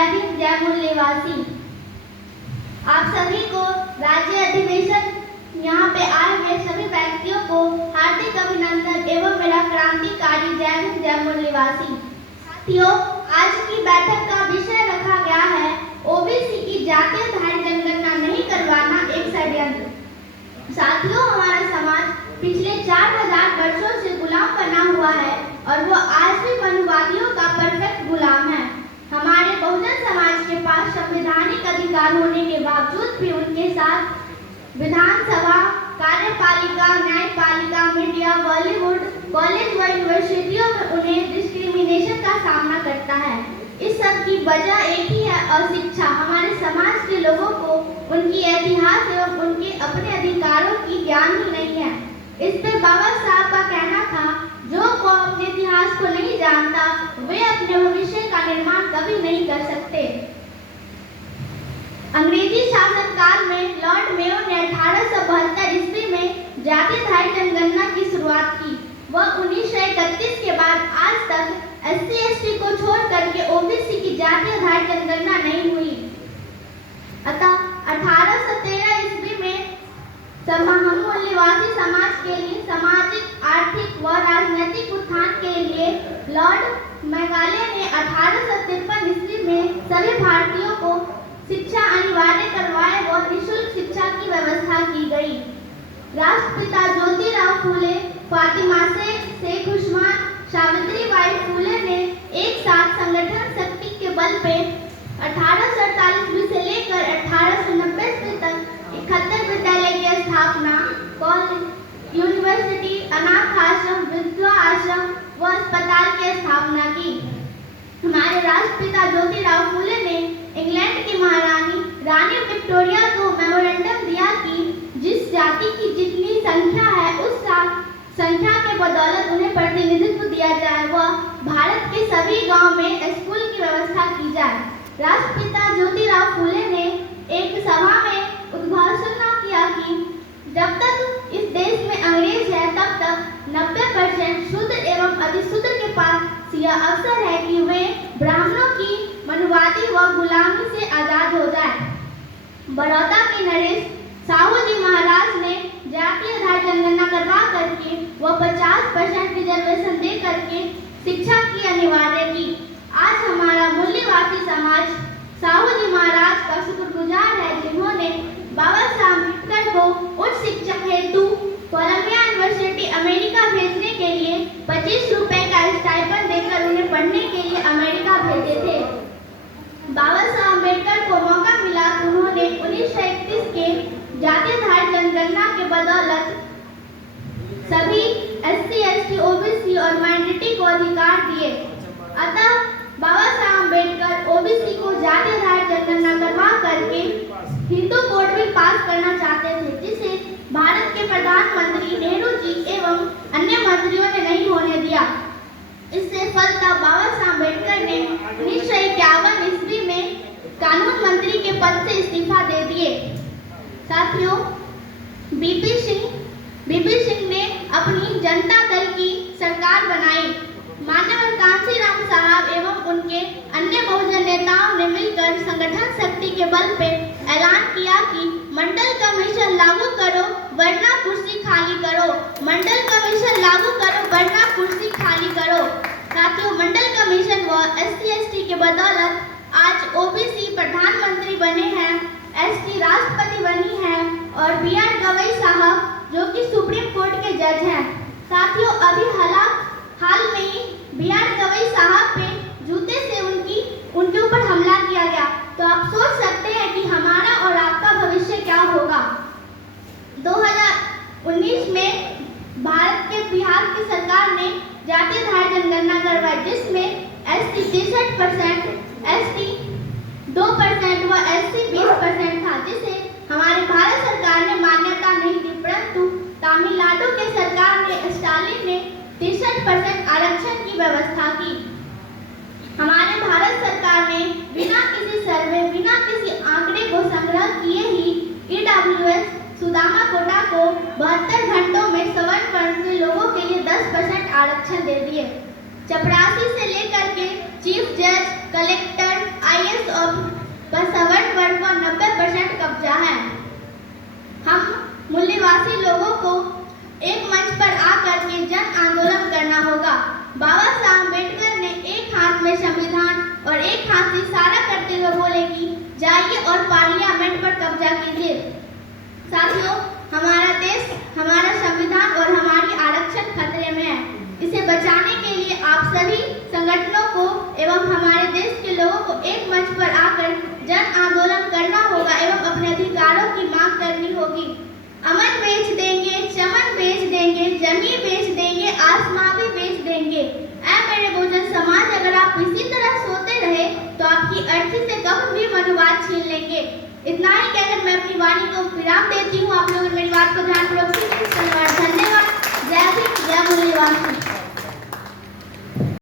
जय भीम जय मूल्यवासी। आप सभी को राज्य अधिवेशन यहाँ पे आए हुए सभी व्यक्तियों को हार्दिक अभिनंदन एवं मेरा क्रांतिकारी जय भीम जय मूल्यवासी। साथियों, आज की बैठक का विषय रखा गया है ओबीसी की जातीय जनगणना नहीं करवाना एक षड्यंत्र। साथियों, हमारा समाज पिछले 4000 वर्षों से गुलाम बना हुआ है और वो आज भी मनुवादियों का परफेक्ट गुलाम है। हमारे बहुजन समाज के पास संवैधानिक अधिकार होने के बावजूद भी उनके साथ विधानसभा, कार्यपालिका, न्यायपालिका, मीडिया, बॉलीवुड, कॉलेज व यूनिवर्सिटियों में उन्हें डिस्क्रिमिनेशन का सामना करता है। इस सब की वजह एक ही है, अशिक्षा। हमारे समाज के लोगों को उनकी इतिहास एवं उनके अपने अधिकारों की ज्ञान ही नहीं है। इस पे बाबा साहब का कहना था, जो कौम अपने इतिहास को नहीं जानता वे अपने भविष्य का निर्माण कभी नहीं कर सकते। अंग्रेजी शासनकाल में लॉर्ड मेयो ने 1872 ईस्वी में जातीय जनगणना की शुरुआत की। वह 1931 के बाद आज तक SC/ST को छोड़ करके ओबीसी की जातीय जनगणना नहीं हुई। अतः 1813 ईस्वी में हम मूल्यवासी समाज के लिए सामाजिक, आर्थिक व राजनीतिक उत्थान के लिए लॉर्ड मेघालय ने 1853 ईस्वी में सभी भारतीयों को शिक्षा अनिवार्य करवाए व निःशुल्क शिक्षा की व्यवस्था की गई। राष्ट्रपिता ज्योतिराव फूले, फातिमा शेख उस्मान, सावित्रीबाई फूले ने एक साथ संगठन शक्ति के बल पे 1848 से लेकर 1890 तक 71 विद्यालय की स्थापना, कॉलेज, यूनिवर्सिटी, अनाथ आश्रम, विधवा आश्रम व अस्पताल की स्थापना की। हमारे राष्ट्रपिता ज्योतिराव फूले ने इंग्लैंड की महारानी रानी विक्टोरिया को मेमोरेंडम दिया कि जिस जाति की जितनी संख्या है उस संख्या के बदौलत उन्हें प्रतिनिधित्व दिया जाए व भारत के सभी गांव में स्कूल की व्यवस्था की जाए। राष्ट्रपिता ज्योतिराव फूले ने एक सभा में उद्घोषणा किया कि जब तक इस देश में अंग्रेज है तब तक 90% शूद्र एवं अधिशूद्र के पास यह अवसर है कि वे ब्राह्मणों की मनुवादी व गुलामी से आजाद हो जाए। बड़ौदा के नरेश साहू जी महाराज ने जातीय जनगणना करवा करके व 50% रिजर्वेशन दे करके शिक्षा की अनिवार्य की। आज हमारा मूल्यवासी समाज साहू जी महाराज का शुक्रगुजार है, जिन्होंने बाबा साहब अम्बेडकर को उच्च शिक्षा हेतु कोलंबिया यूनिवर्सिटी अमेरिका भेजने के लिए 25 रुपए का स्टाइपेंड देकर उन्हें पढ़ने के लिए अमेरिका भेजे थे। बाबा साहब अम्बेडकर को मौका मिला तो उन्होंने 1931 के जातीय जनगणना के बदौलत सभी SC/ST, OBC और माइनॉरिटी को अधिकार दिए। अतः बाबा साहब अम्बेडकर ओबीसी को जातीय जनगणना करवा करके हिंदू कोड बिल पास करना चाहते थे, जिसे भारत के प्रधानमंत्री नेहरू जी एवं अन्य मंत्रियों ने नहीं होने दिया। इससे फलतः बाबा साहब अम्बेडकर ने 1951 ईस्वी में कानून मंत्री के पद से इस्तीफा दे दिए। साथियों, बीपी सिंह ने अपनी जनता दल की सरकार बनाई। माननीय कांशीराम साहब एवं उनके अन्य बहुजन नेताओं ने मिलकर संगठन शक्ति के बल पे ऐलान किया कि मंडल कमीशन लागू करो वरना कुर्सी खाली करो। मंडल कमीशन लागू करो वरना कुर्सी खाली करो। साथियों, मंडल कमीशन व SC/ST के बदौलत आज OBC प्रधानमंत्री बने हैं, ST राष्ट्रपति बनी है और BR गवई साहब जो कि सुप्रीम कोर्ट के जज हैं। साथियों, अभी हाल में ही BR गवई साहब पे जूते से उनके ऊपर हमला किया गया, तो आप सोच सकते हैं कि हमारा और आपका भविष्य क्या होगा। 2019 में भारत के बिहार की सरकार ने जातीय जनगणना करवाई, जिसमें ST 63%, ST 2% व SC 20% था, जिसे हमारे भारत सरकार ने मान्यता नहीं दी। परंतु तमिलनाडु के सरकार ने स्टालिन ने 63% आरक्षण की व्यवस्था की। हमारे भारत सरकार ने बिना किसी सर्वे, बिना किसी आंकड़े को संग्रह किए ही EWS सुदामा कोटा को 72 घंटों में सवर्ण वर्ण के लोगों के लिए 10% आरक्षण दे दिए। चपरासी से लेकर के चीफ जज, कलेक्टर, IAS कब्जा है। हम मूल्यवासी लोगों को एक मंच पर आकर के जन आंदोलन करना होगा। बाबा साहब अम्बेडकर ने एक हाथ में संविधान और एक हाथ से इशारा करते हुए बोले कि जाइए और पार्लियामेंट पर कब्जा कीजिए। साथियों, हमारा देश, हमारा संविधान और हमारी आरक्षण खतरे में है। इसे बचाने के लिए आप सभी संगठनों को एवं हमारे देश के लोगों को एक मंच पर आकर जन आंदोलन करना होगा एवं अपने अधिकारों की मांग करनी होगी। अमन बेच देंगे, चमन बेच देंगे, जमीन बेच देंगे, आसमां भी बेच देंगे। ऐ मेरे बहुजन समाज, अगर आप इसी तरह सोते रहे तो आपकी अर्थी से कभी भी मनुवाद छीन लेंगे। इतना ही कहकर मैं अपनी वाणी को विराम देती हूँ। आप लोग मेरी बात को ध्यानपूर्वक सुनिए। धन्यवाद। जय हिंद, जय मूल्यवान।